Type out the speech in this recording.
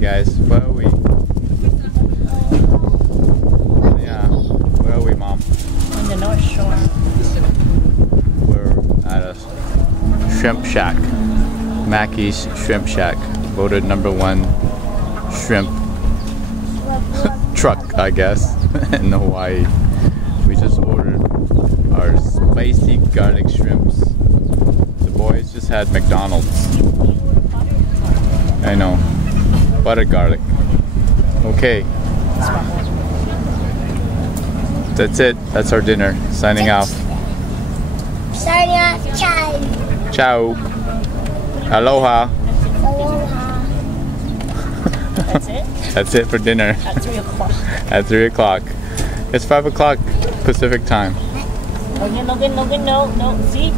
guys, where are we? Yeah, where are we, Mom? On the North Shore. We're at a shrimp shack. Mackey's Shrimp Shack. Voted #1 shrimp truck, I guess, in Hawaii. We just ordered our spicy garlic shrimps. The boys just had McDonald's. I know. Butter garlic. Okay. That's it. That's our dinner. Signing off. Signing off. Ciao. Ciao. Aloha. Aloha. That's it? That's it for dinner. At 3 o'clock. At 3 o'clock. It's 5 o'clock Pacific time. No, no, no, no, no, see?